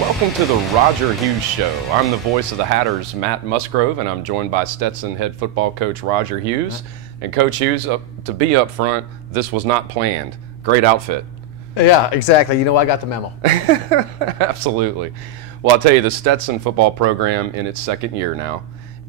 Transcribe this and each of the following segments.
Welcome to the Roger Hughes Show. I'm the voice of the Hatters, Matt Musgrove, and I'm joined by Stetson head football coach Roger Hughes. And Coach Hughes, to be up front, this was not planned. Great outfit. Yeah, exactly. You know, I got the memo. Absolutely. Well, I'll tell you, the Stetson football program in its second year now,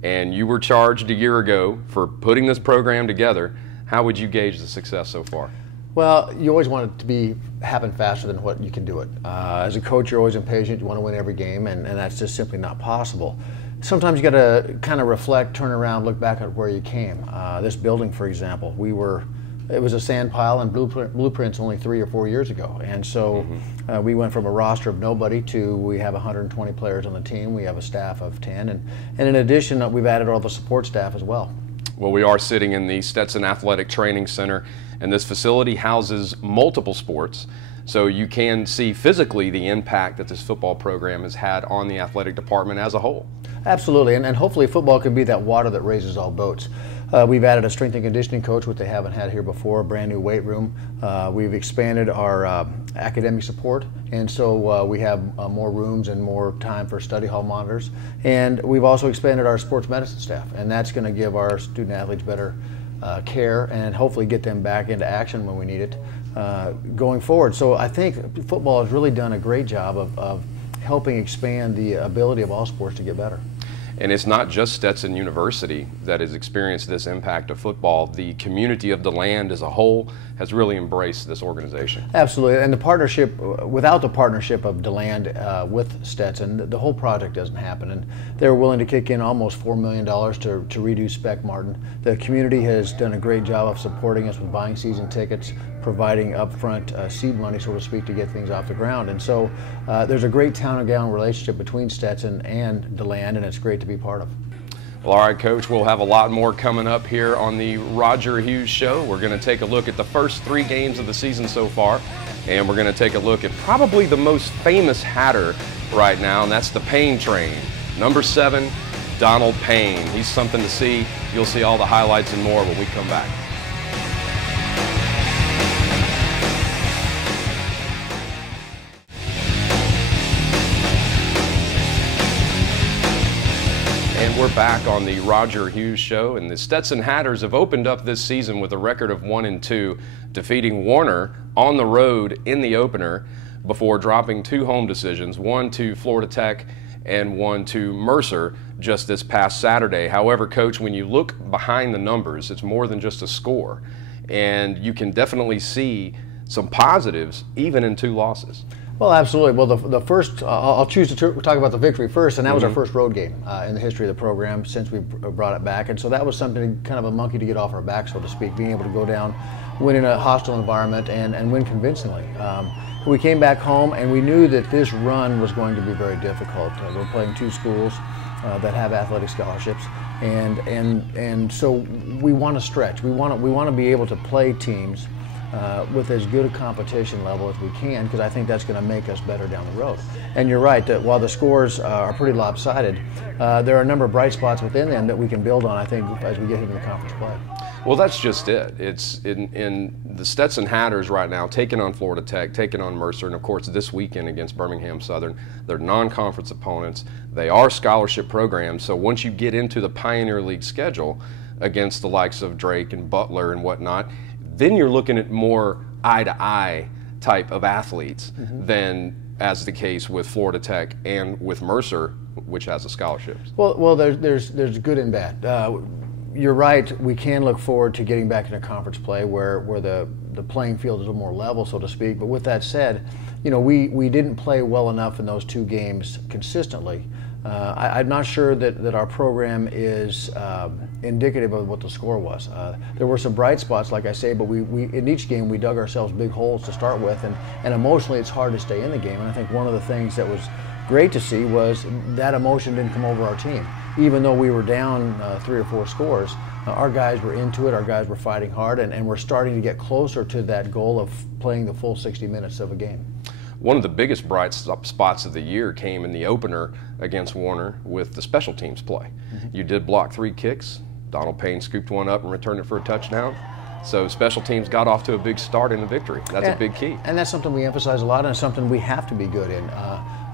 and you were charged a year ago for putting this program together. How would you gauge the success so far? Well, you always want it to happen faster than what you can do it. As a coach, you're always impatient. You want to win every game, and that's just simply not possible. Sometimes you got to kind of reflect, turn around, look back at where you came. This building, for example, it was a sand pile and blueprints only 3 or 4 years ago. And so we went from a roster of nobody to we have 120 players on the team. We have a staff of 10. And in addition, we've added all the support staff as well. Well, we are sitting in the Stetson Athletic Training Center, and this facility houses multiple sports. So you can see physically the impact that this football program has had on the athletic department as a whole. Absolutely, and hopefully football can be that water that raises all boats. We've added a strength and conditioning coach, which they haven't had here before, a brand new weight room. We've expanded our academic support, and so we have more rooms and more time for study hall monitors. And we've also expanded our sports medicine staff, and that's going to give our student athletes better care and hopefully get them back into action when we need it going forward. So I think football has really done a great job of helping expand the ability of all sports to get better. And it's not just Stetson University that has experienced this impact of football. The community of DeLand as a whole has really embraced this organization. Absolutely, and the partnership, without the partnership of DeLand with Stetson, the whole project doesn't happen. And they were willing to kick in almost $4 million to redo Spec Martin. The community has done a great job of supporting us with buying season tickets, providing upfront seed money, so to speak, to get things off the ground. And so there's a great town-and-gown relationship between Stetson and DeLand, and it's great to be part of. Well, all right, Coach, we'll have a lot more coming up here on the Roger Hughes Show. We're going to take a look at the first 3 games of the season so far, and we're going to take a look at probably the most famous Hatter right now, and that's the Payne Train. Number 7, Donald Payne. He's something to see. You'll see all the highlights and more when we come back. We're back on the Roger Hughes Show, and the Stetson Hatters have opened up this season with a record of 1-2, defeating Warner on the road in the opener before dropping 2 home decisions, one to Florida Tech and one to Mercer just this past Saturday. However, Coach, when you look behind the numbers, it's more than just a score, and you can definitely see some positives even in 2 losses. Well, absolutely. Well, the first, I'll choose to talk about the victory first, and that was our first road game in the history of the program since we brought it back. And so that was something, kind of a monkey to get off our back, so to speak, being able to go down, win in a hostile environment, and win convincingly. We came back home, and we knew that this run was going to be very difficult. We're playing 2 schools that have athletic scholarships, and so we want to stretch. We want to be able to play teams with as good a competition level as we can, because I think that's going to make us better down the road. And you're right, that while the scores are pretty lopsided, there are a number of bright spots within them that we can build on, I think, as we get into the conference play. Well, that's just it. It's in the Stetson Hatters right now, taking on Florida Tech, taking on Mercer, and of course this weekend against Birmingham Southern. They're non-conference opponents. They are scholarship programs, so once you get into the Pioneer League schedule against the likes of Drake and Butler and whatnot, then you're looking at more eye-to-eye type of athletes than as the case with Florida Tech and with Mercer, which has the scholarships. Well, there's good and bad. You're right, we can look forward to getting back into conference play where the playing field is a little more level, so to speak. But with that said, you know, we didn't play well enough in those 2 games consistently. I'm not sure that our program is indicative of what the score was. There were some bright spots, like I say, but we in each game we dug ourselves big holes to start with, and emotionally it's hard to stay in the game. And I think one of the things that was great to see was that emotion didn't come over our team. Even though we were down 3 or 4 scores, our guys were into it, our guys were fighting hard, and we're starting to get closer to that goal of playing the full 60 minutes of a game. One of the biggest bright spots of the year came in the opener against Warner with the special teams play. You did block 3 kicks. Donald Payne scooped one up and returned it for a touchdown. So special teams got off to a big start in the victory. That's a big key. And that's something we emphasize a lot, and something we have to be good in.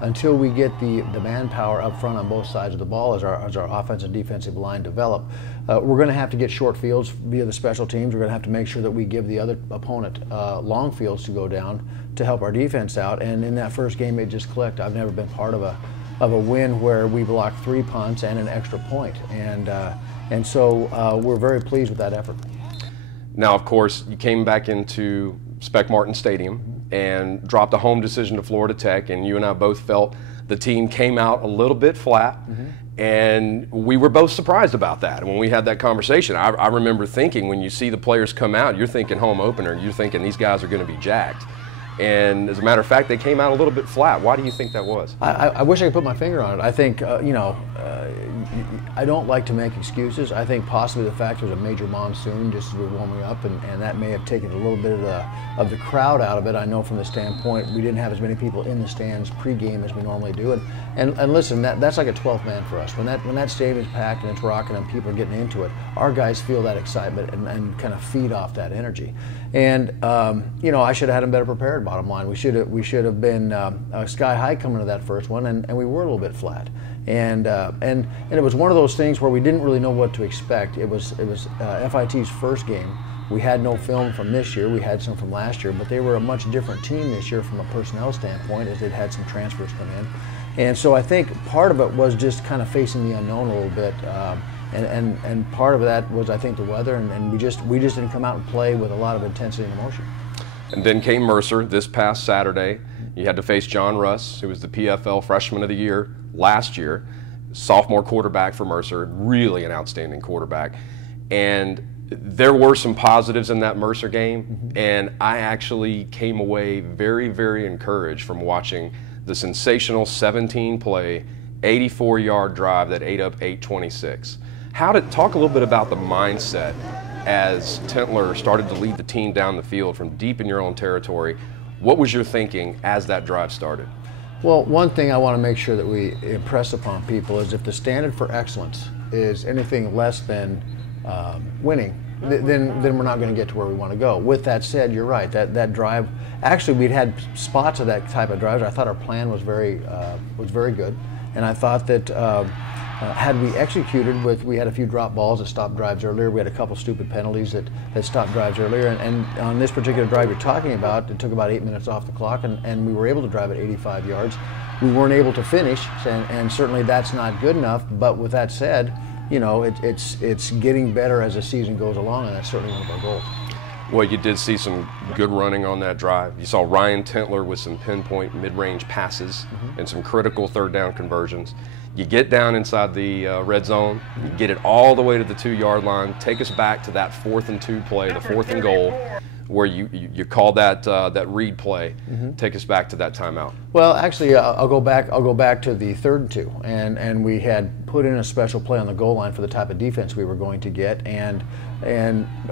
until we get the manpower up front on both sides of the ball as our offensive and defensive line develop. We're going to have to get short fields via the special teams. We're going to have to make sure that we give the other opponent long fields to go down to help our defense out. And in that first game, it just clicked. I've never been part of a win where we blocked 3 punts and an extra point. And so we're very pleased with that effort. Now, of course, you came back into Spec Martin Stadium and dropped a home decision to Florida Tech, and you and I both felt the team came out a little bit flat, and we were both surprised about that. And when we had that conversation, I remember thinking, when you see the players come out, you're thinking home opener, you're thinking these guys are going to be jacked. And as a matter of fact, they came out a little bit flat. Why do you think that was? I wish I could put my finger on it. I think, I don't like to make excuses. I think possibly the fact there was a major monsoon just as we were warming up, and that may have taken a little bit of the crowd out of it. I know from the standpoint we didn't have as many people in the stands pregame as we normally do. And listen, that's like a 12th man for us. When that stadium is packed and it's rocking and people are getting into it, our guys feel that excitement and kind of feed off that energy. And I should have had them better prepared. Bottom line, we should have been sky high coming to that first one, and we were a little bit flat. And it was one of those things where we didn't really know what to expect. It was FIT's first game. We had no film from this year. We had some from last year, but they were a much different team this year from a personnel standpoint, as they'd had some transfers come in. And so I think part of it was just kind of facing the unknown a little bit. And part of that was, I think, the weather, and we just didn't come out and play with a lot of intensity and emotion. And then came Mercer this past Saturday. You had to face John Russ, who was the PFL Freshman of the Year last year, sophomore quarterback for Mercer, really an outstanding quarterback. And there were some positives in that Mercer game, and I actually came away very, very encouraged from watching the sensational 17-play, 84-yard drive that ate up 826. Talk a little bit about the mindset as Tentler started to lead the team down the field from deep in your own territory. What was your thinking as that drive started? Well, one thing I want to make sure that we impress upon people is if the standard for excellence is anything less than winning, then we're not going to get to where we want to go. With that said, you're right. That drive, actually, we'd had spots of that type of drive. I thought our plan was very good, and I thought that had we executed we had a few drop balls that stopped drives earlier. We had a couple stupid penalties that stopped drives earlier. And on this particular drive you're talking about, it took about 8 minutes off the clock, and we were able to drive at 85 yards. We weren't able to finish, and certainly that's not good enough. But with that said, it's getting better as the season goes along, and that's certainly one of our goals. Well, you did see some good running on that drive. You saw Ryan Tentler with some pinpoint mid-range passes and some critical third down conversions. You get down inside the red zone, you get it all the way to the 2-yard line, take us back to that 4th and 2 play, the 4th and goal, where you call that read play. Take us back to that timeout. Well, actually, I'll go back to the 3rd and 2, and we had put in a special play on the goal line for the type of defense we were going to get, and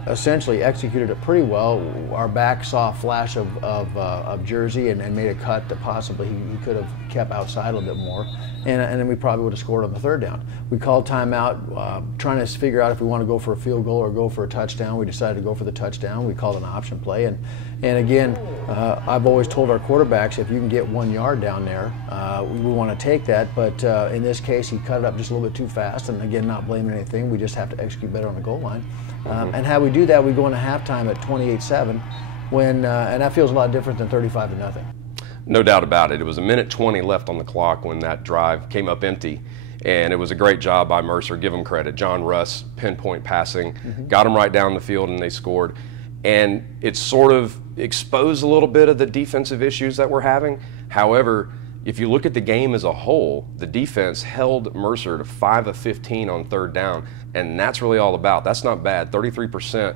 essentially executed it pretty well. Our back saw a flash of jersey and made a cut that possibly he could have kept outside a little bit more, and then we probably would have scored on the 3rd down. We called timeout, trying to figure out if we want to go for a field goal or go for a touchdown. We decided to go for the touchdown. We called an option play, and again, I've always told our quarterbacks, if you can get 1 yard down there, we want to take that. But in this case, he cut it up just a little bit too fast. And again, not blaming anything. We just have to execute better on the goal line. And how we do that, we go into halftime at 28-7, and that feels a lot different than 35-0. No doubt about it. It was 1:20 left on the clock when that drive came up empty. And it was a great job by Mercer. Give them credit. John Russ, pinpoint passing, got them right down the field, and they scored. And it sort of exposed a little bit of the defensive issues that we're having. However, if you look at the game as a whole, the defense held Mercer to 5 of 15 on 3rd down, and that's really all about. That's not bad. 33%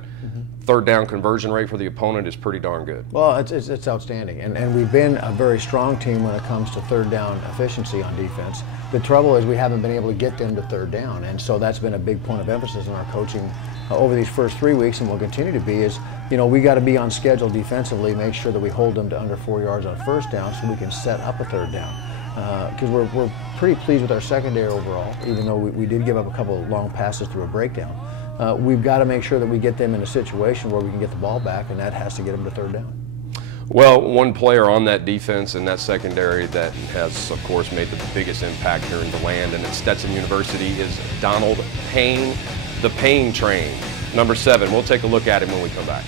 3rd down conversion rate for the opponent is pretty darn good. Well, it's outstanding, and we've been a very strong team when it comes to 3rd down efficiency on defense. The trouble is we haven't been able to get them to 3rd down, and so that's been a big point of emphasis in our coaching over these first 3 weeks, and will continue to be, is we got to be on schedule defensively, make sure that we hold them to under 4 yards on 1st down so we can set up a 3rd down. Because we're pretty pleased with our secondary overall, even though we did give up a couple of long passes through a breakdown. We've got to make sure that we get them in a situation where we can get the ball back, and that has to get them to 3rd down. Well, one player on that defense and that secondary that has, of course, made the biggest impact here in the land and at Stetson University is Donald Payne, the Payne Train, number 7. We'll take a look at him when we come back.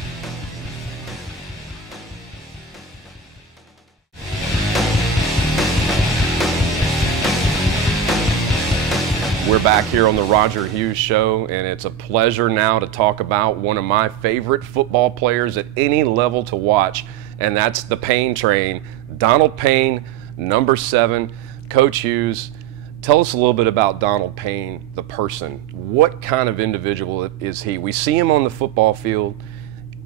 We're back here on the Roger Hughes Show, and it's a pleasure now to talk about one of my favorite football players at any level to watch, and that's the Payne Train, Donald Payne, number 7. Coach Hughes, tell us a little bit about Donald Payne, the person. What kind of individual is he? We see him on the football field,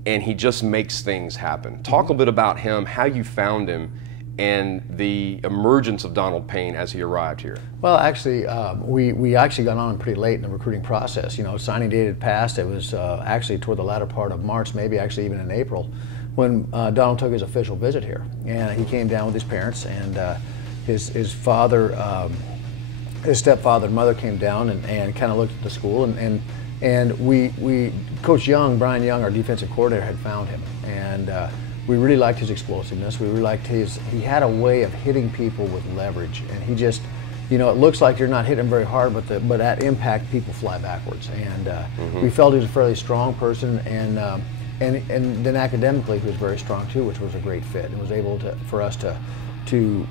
and he just makes things happen. Talk a bit about him, how you found him, and the emergence of Donald Payne as he arrived here. Well, actually, we actually got on pretty late in the recruiting process. You know, signing date had passed. It was actually toward the latter part of March, maybe actually even in April, when Donald took his official visit here. And he came down with his parents, and his father, his stepfather and mother came down and kind of looked at the school. And we Coach Young, Brian Young, our defensive coordinator, had found him. And we really liked his explosiveness. We really liked he had a way of hitting people with leverage. And he just, you know, it looks like you're not hitting him very hard, but at impact, people fly backwards. And we felt he was a fairly strong person, and then academically, he was very strong too, which was a great fit. And was able for us to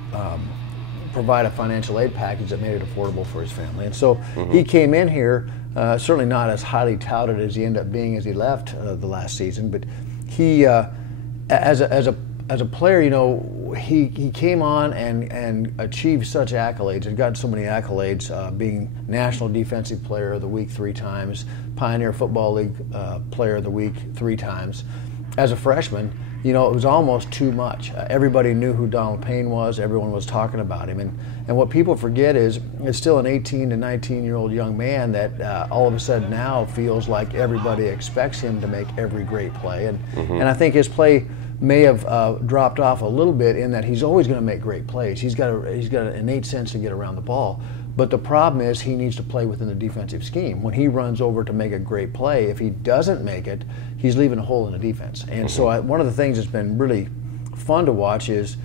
provide a financial aid package that made it affordable for his family. And so he came in here, certainly not as highly touted as he ended up being as he left the last season, but he, as a player, you know, he came on and achieved such accolades and got so many accolades, being National Defensive Player of the Week 3 times, Pioneer Football League Player of the Week 3 times. As a freshman, you know, it was almost too much. Everybody knew who Donald Payne was. Everyone was talking about him. And what people forget is it's still an 18 to 19-year-old young man that all of a sudden now feels like everybody expects him to make every great play. And I think his play may have dropped off a little bit in that he's always going to make great plays. He's got an innate sense to get around the ball. But the problem is he needs to play within the defensive scheme. When he runs over to make a great play, if he doesn't make it, he's leaving a hole in the defense. And so one of the things that's been really fun to watch is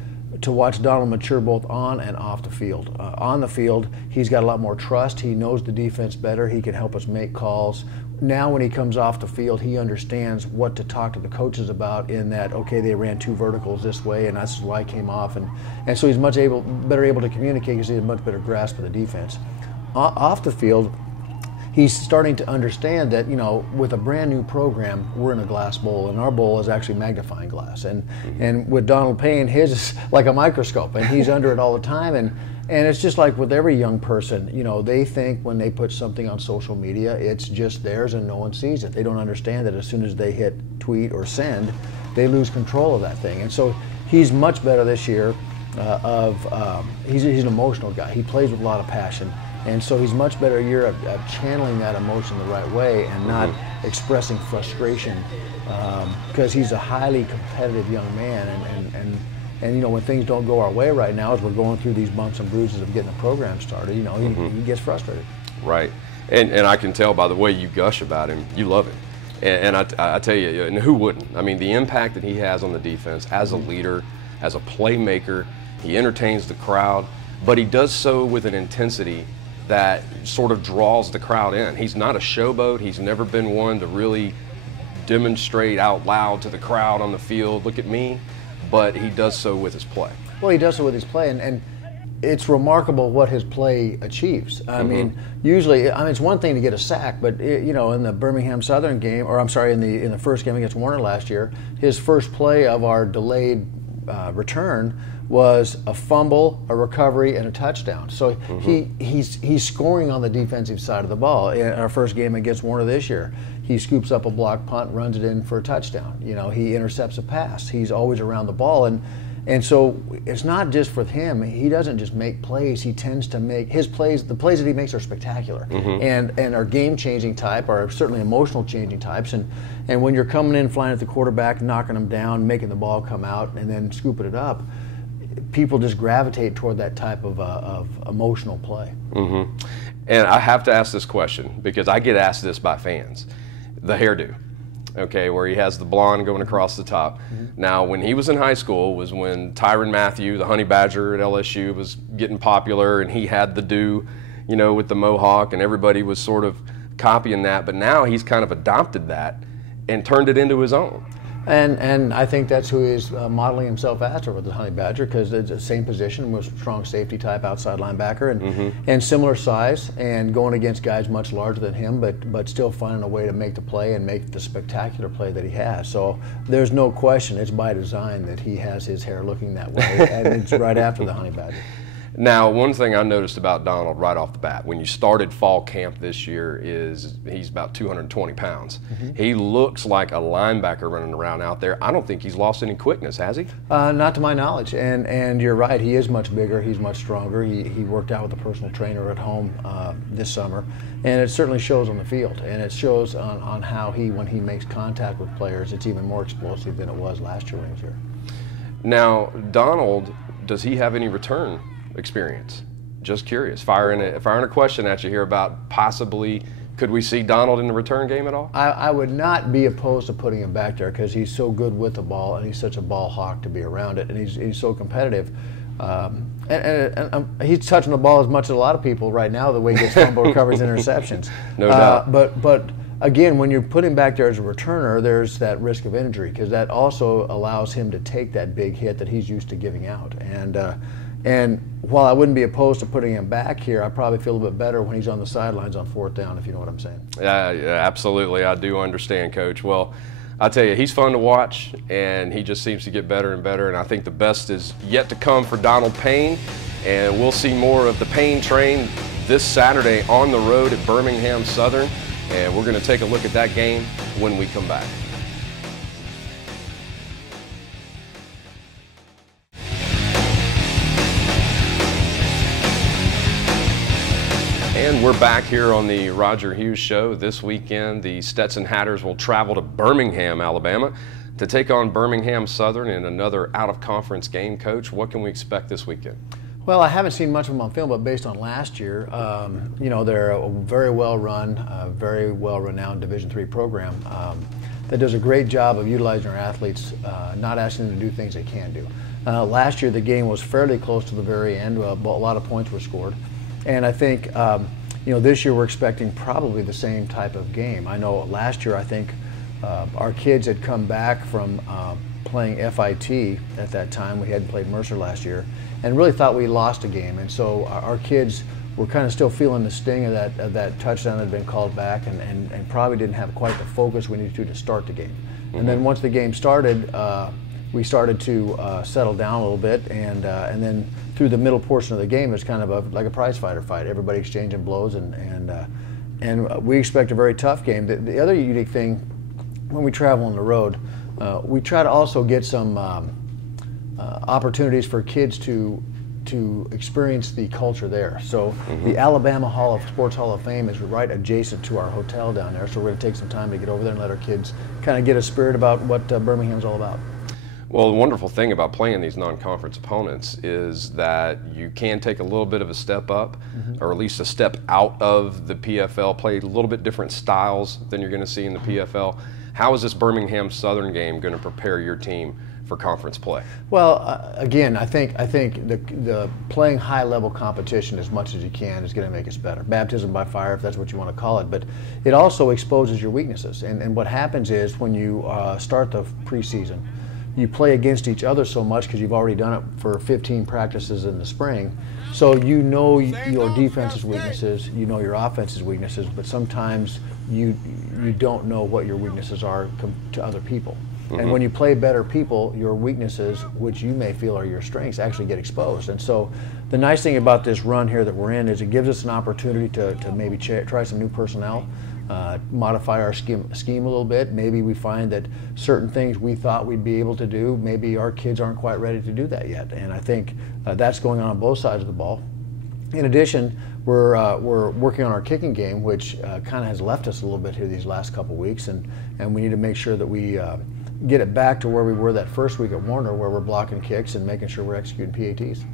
to watch Donald mature both on and off the field. On the field, he's got a lot more trust. He knows the defense better. He can help us make calls. Now when he comes off the field, he understands what to talk to the coaches about in that, okay, they ran 2 verticals this way, and that's why I came off. And so he's better able to communicate because he has a much better grasp of the defense. Off the field, he's starting to understand that, you know, with a brand new program, we're in a glass bowl, and our bowl is actually magnifying glass. And with Donald Payne, his is like a microscope, and he's under it all the time. And it's just like with every young person, you know, they think when they put something on social media, it's just theirs and no one sees it. They don't understand that as soon as they hit tweet or send, they lose control of that thing. And so he's much better this year. He's an emotional guy. He plays with a lot of passion. And so he's much better year of channeling that emotion the right way and not expressing frustration, because he's a highly competitive young man. And you know, when things don't go our way right now, as we're going through these bumps and bruises of getting the program started, you know, he gets frustrated. Right. And I can tell by the way you gush about him, you love him. And I tell you, and who wouldn't? I mean, the impact that he has on the defense as a leader, as a playmaker, he entertains the crowd, but he does so with an intensity that sort of draws the crowd in. He's not a showboat. He's never been one to really demonstrate out loud to the crowd on the field, look at me, but he does so with his play. Well, he does so with his play, and it's remarkable what his play achieves. I mean, usually, it's one thing to get a sack, but you know, in the Birmingham Southern game, or I'm sorry, in the first game against Warner last year, his first play of our delayed return was a fumble, a recovery, and a touchdown. So he's scoring on the defensive side of the ball. In our first game against Warner this year, he scoops up a block punt, runs it in for a touchdown. You know, he intercepts a pass. He's always around the ball, and so it's not just for him. He doesn't just make plays. He tends to make his plays. The plays that he makes are spectacular, and are game-changing type, are certainly emotional-changing types. And when you're coming in, flying at the quarterback, knocking him down, making the ball come out, and then scooping it up, people just gravitate toward that type of emotional play. And I have to ask this question because I get asked this by fans. The hairdo. okay, where he has the blonde going across the top. Now, when he was in high school was when Tyrann Mathieu, the honey badger at LSU, was getting popular, and he had the do, you know, with the mohawk, and everybody was sort of copying that. But now he's kind of adopted that and turned it into his own. And I think that's who he's modeling himself after with the honey badger, because it's the same position, was strong safety type outside linebacker, and similar size, and going against guys much larger than him, but still finding a way to make the play and make the spectacular play that he has. So there's no question, it's by design that he has his hair looking that way, and it's right after the honey badger. Now, one thing I noticed about Donald right off the bat, when you started fall camp this year, is he's about 220 pounds. He looks like a linebacker running around out there. I don't think he's lost any quickness, has he? Not to my knowledge, and you're right, he is much bigger, he's much stronger. He worked out with a personal trainer at home this summer, and it certainly shows on the field, and it shows on how when he makes contact with players, it's even more explosive than it was last year when he was here. Now, Donald, does he have any return experience? Just curious. Firing a question at you here about possibly, could we see Donald in the return game at all? I would not be opposed to putting him back there, because he's so good with the ball, and he's such a ball hawk to be around it, and he's so competitive. And he's touching the ball as much as a lot of people right now, the way he gets fumble recoveries, interceptions. No doubt. But again, when you put him back there as a returner, there's that risk of injury, because that also allows him to take that big hit that he's used to giving out. And while I wouldn't be opposed to putting him back here, I probably feel a bit better when he's on the sidelines on 4th down, if you know what I'm saying. Yeah, absolutely. I do understand, Coach. Well, I tell you, he's fun to watch, and he just seems to get better and better, and I think the best is yet to come for Donald Payne, and we'll see more of the Payne train this Saturday on the road at Birmingham Southern, and we're going to take a look at that game when we come back. And we're back here on the Roger Hughes Show. This weekend, the Stetson Hatters will travel to Birmingham, Alabama, to take on Birmingham Southern in another out-of-conference game. Coach, what can we expect this weekend? Well, I haven't seen much of them on film, but based on last year, you know, they're a very well-run, very well-renowned Division III program that does a great job of utilizing our athletes, not asking them to do things they can't do. Last year, the game was fairly close to the very end. A lot of points were scored. And I think, you know, this year we're expecting probably the same type of game. I know last year, I think our kids had come back from playing FIT at that time. We hadn't played Mercer last year, and really thought we lost a game. And so our kids were kind of still feeling the sting of that touchdown that had been called back, and probably didn't have quite the focus we needed to start the game. And then once the game started, we started to settle down a little bit, and then through the middle portion of the game, it's kind of like a prize fighter fight. Everybody exchanging blows, and we expect a very tough game. The other unique thing, when we travel on the road, we try to also get some opportunities for kids to experience the culture there. So the Alabama Sports Hall of Fame is right adjacent to our hotel down there, so we're going to take some time to get over there and let our kids kind of get a spirit about what Birmingham's all about. Well, the wonderful thing about playing these non-conference opponents is that you can take a little bit of a step up, or at least a step out of the PFL, play a little bit different styles than you're going to see in the PFL. How is this Birmingham Southern game going to prepare your team for conference play? Well, again, I think the playing high-level competition as much as you can is going to make us better. Baptism by fire, if that's what you want to call it. But it also exposes your weaknesses. And what happens is when you start the preseason, you play against each other so much because you've already done it for 15 practices in the spring. So you know your defense's weaknesses, you know your offense's weaknesses, but sometimes you don't know what your weaknesses are to other people. And when you play better people, your weaknesses, which you may feel are your strengths, actually get exposed. And so the nice thing about this run here that we're in is it gives us an opportunity to maybe try some new personnel, modify our scheme a little bit. Maybe we find that certain things we thought we'd be able to do, maybe our kids aren't quite ready to do that yet. And I think that's going on both sides of the ball. In addition, we're working on our kicking game, which kind of has left us a little bit here these last couple weeks, and we need to make sure that we get it back to where we were that first week at Warner, where we're blocking kicks and making sure we're executing PATs.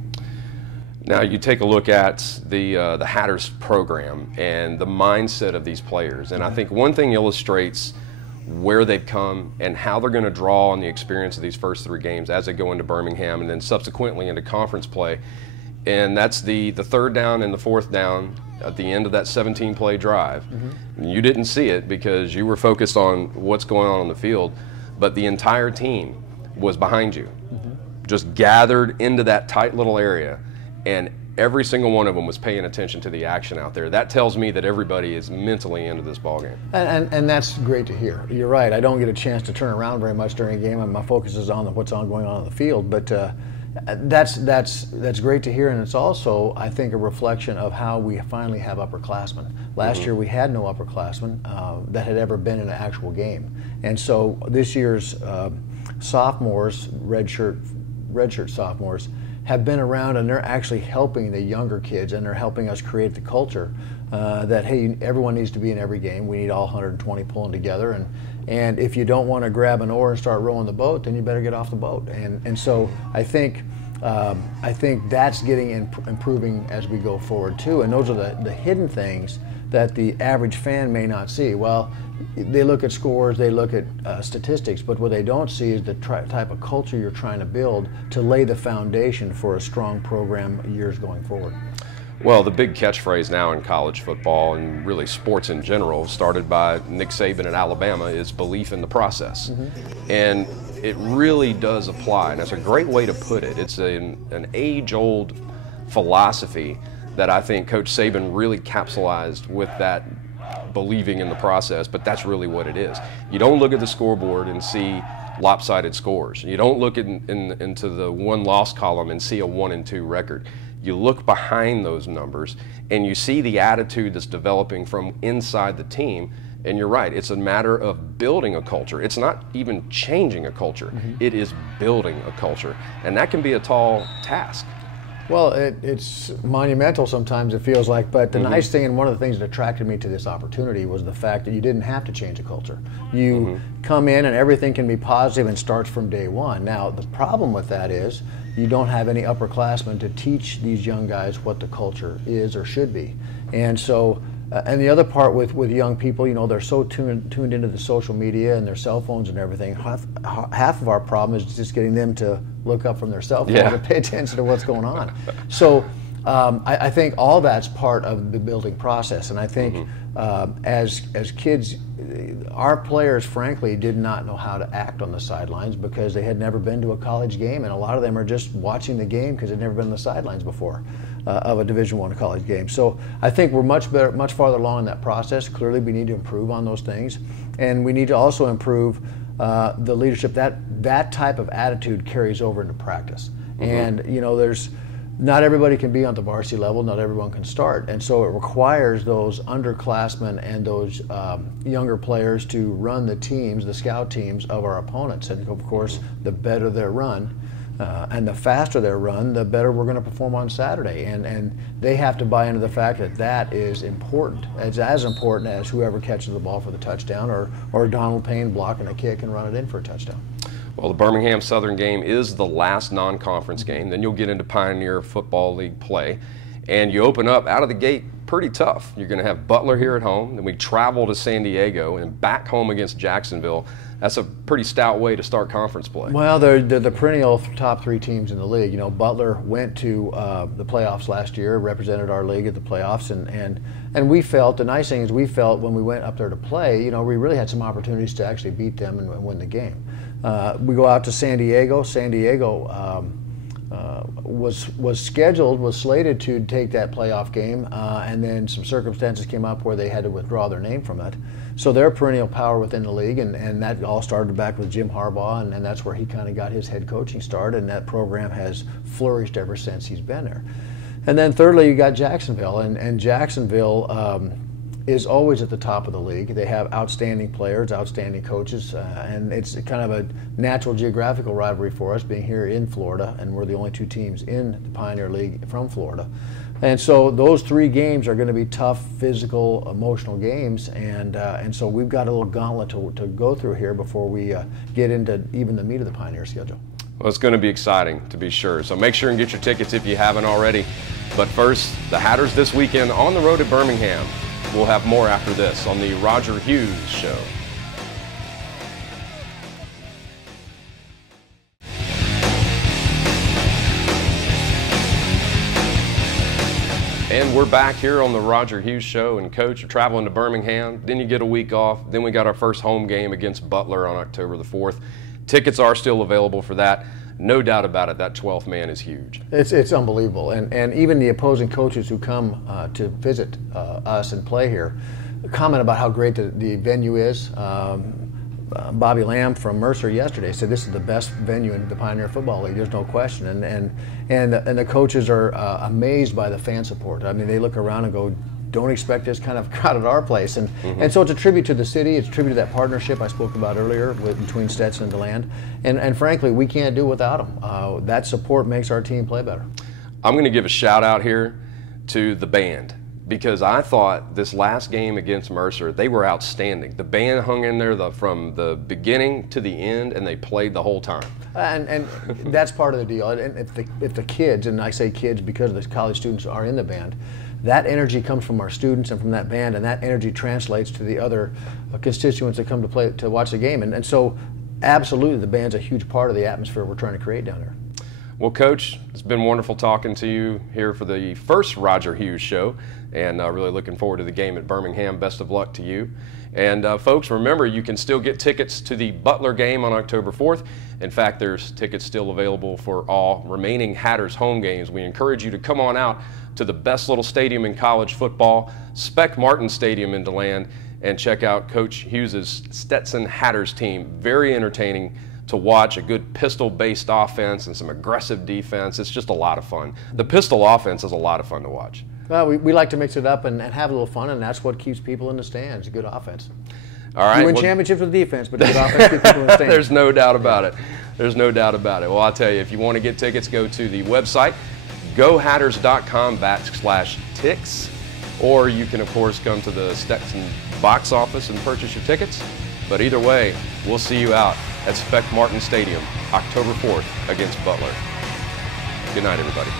Now you take a look at the Hatters program and the mindset of these players, and I think one thing illustrates where they've come, and how they're going to draw on the experience of these first 3 games as they go into Birmingham and then subsequently into conference play. And that's the 3rd down and the 4th down at the end of that 17-play drive. You didn't see it because you were focused on what's going on the field, but the entire team was behind you, just gathered into that tight little area, and every single one of them was paying attention to the action out there. That tells me that everybody is mentally into this ballgame. And that's great to hear. You're right. I don't get a chance to turn around very much during a game, and my focus is on what's going on the field. But that's great to hear, and it's also, I think, a reflection of how we finally have upperclassmen. Last year we had no upperclassmen that had ever been in an actual game, and so this year's sophomores, redshirt sophomores, have been around, and they're actually helping the younger kids, and they're helping us create the culture that, hey, everyone needs to be in every game. We need all 120 pulling together, and if you don't want to grab an oar and start rowing the boat, then you better get off the boat. And so I think that's improving as we go forward too. And those are the hidden things that the average fan may not see. Well, they look at scores, they look at statistics, but what they don't see is the type of culture you're trying to build to lay the foundation for a strong program years going forward. Well, the big catchphrase now in college football and really sports in general, started by Nick Saban at Alabama, is belief in the process. And it really does apply, and that's a great way to put it. It's an age-old philosophy that I think Coach Saban really capsulized with that believing in the process, but that's really what it is. You don't look at the scoreboard and see lopsided scores. You don't look into the won-loss column and see a 1-2 record. You look behind those numbers and you see the attitude that's developing from inside the team, and you're right, it's a matter of building a culture. It's not even changing a culture, it is building a culture, and that can be a tall task. Well, it's monumental sometimes, it feels like, but the nice thing, and one of the things that attracted me to this opportunity, was the fact that you didn't have to change a culture. You come in and everything can be positive and starts from day one. Now, the problem with that is you don't have any upperclassmen to teach these young guys what the culture is or should be. And so, and the other part with young people, you know, they're so tuned into the social media and their cell phones and everything. Half of our problem is just getting them to look up from their cell phone and pay attention to what's going on. So I think all that's part of the building process, and I think as kids, our players frankly did not know how to act on the sidelines because they had never been to a college game, and a lot of them are just watching the game because they've never been on the sidelines before of a Division I college game. So I think we're much farther along in that process. Clearly we need to improve on those things, and we need to also improve the leadership. That type of attitude carries over into practice. And you know, not everybody can be on the varsity level, not everyone can start, and so it requires those underclassmen and those younger players to run the teams, the scout teams of our opponents. And of course, the better their run and the faster their run, the better we're going to perform on Saturday. And they have to buy into the fact that that is important. It's as important as whoever catches the ball for the touchdown, or Donald Payne blocking a kick and run it in for a touchdown. Well, the Birmingham Southern game is the last non-conference game. Then you'll get into Pioneer Football League play. And you open up out of the gate pretty tough. You're going to have Butler here at home. Then we travel to San Diego and back home against Jacksonville. That's a pretty stout way to start conference play. Well, they're the perennial top 3 teams in the league. You know, Butler went to the playoffs last year, represented our league at the playoffs, and we felt, the nice thing is we felt when we went up there to play, you know, we really had some opportunities to actually beat them and win the game. We go out to San Diego. San Diego was slated to take that playoff game, and then some circumstances came up where they had to withdraw their name from it. So they're a perennial power within the league, and that all started back with Jim Harbaugh, and that's where he kind of got his head coaching start, and that program has flourished ever since he's been there. And then thirdly, you got Jacksonville, and Jacksonville is always at the top of the league. They have outstanding players, outstanding coaches, and it's kind of a natural geographical rivalry for us being here in Florida, and we're the only 2 teams in the Pioneer League from Florida. And so those 3 games are going to be tough, physical, emotional games, and so we've got a little gauntlet to go through here before we get into even the meat of the Pioneer schedule. Well, it's going to be exciting, to be sure. So make sure and get your tickets if you haven't already. But first, the Hatters this weekend on the road at Birmingham. We'll have more after this on the Roger Hughes Show. And we're back here on the Roger Hughes Show. And Coach, you're traveling to Birmingham, then you get a week off, then we got our first home game against Butler on October the 4th. Tickets are still available for that. No doubt about it, that 12th man is huge. It's unbelievable. And even the opposing coaches who come to visit us and play here comment about how great the venue is. Bobby Lamb from Mercer yesterday said this is the best venue in the Pioneer Football League. There's no question, and the coaches are amazed by the fan support. I mean, they look around and go, "Don't expect this kind of crowd at our place." And so it's a tribute to the city. It's a tribute to that partnership I spoke about earlier between Stetson and DeLand. And frankly, we can't do without them. That support makes our team play better. I'm going to give a shout out here to the band, because I thought this last game against Mercer, they were outstanding. The band hung in there from the beginning to the end, and they played the whole time. And that's part of the deal. And if the kids, and I say kids because the college students are in the band, that energy comes from our students and from that band, and that energy translates to the other constituents that come to watch the game. And so absolutely the band's a huge part of the atmosphere we're trying to create down there. Well, Coach, it's been wonderful talking to you here for the first Roger Hughes Show, and really looking forward to the game at Birmingham. Best of luck to you. And folks, remember, you can still get tickets to the Butler game on October 4th. In fact, there's tickets still available for all remaining Hatters home games. We encourage you to come on out to the best little stadium in college football, Spec Martin Stadium in DeLand, and check out Coach Hughes' Stetson Hatters team. Very entertaining to watch, a good pistol-based offense and some aggressive defense. It's just a lot of fun. The pistol offense is a lot of fun to watch. Well, we like to mix it up and have a little fun, and that's what keeps people in the stands, a good offense. All right. You win championships with defense, but a good offense keeps people in the stands. There's no doubt about it. There's no doubt about it. Well, I'll tell you, if you want to get tickets, go to the website, gohatters.com/tix, or you can, of course, come to the Stetson box office and purchase your tickets. But either way, we'll see you out at Spec Martin Stadium, October 4th against Butler. Good night, everybody.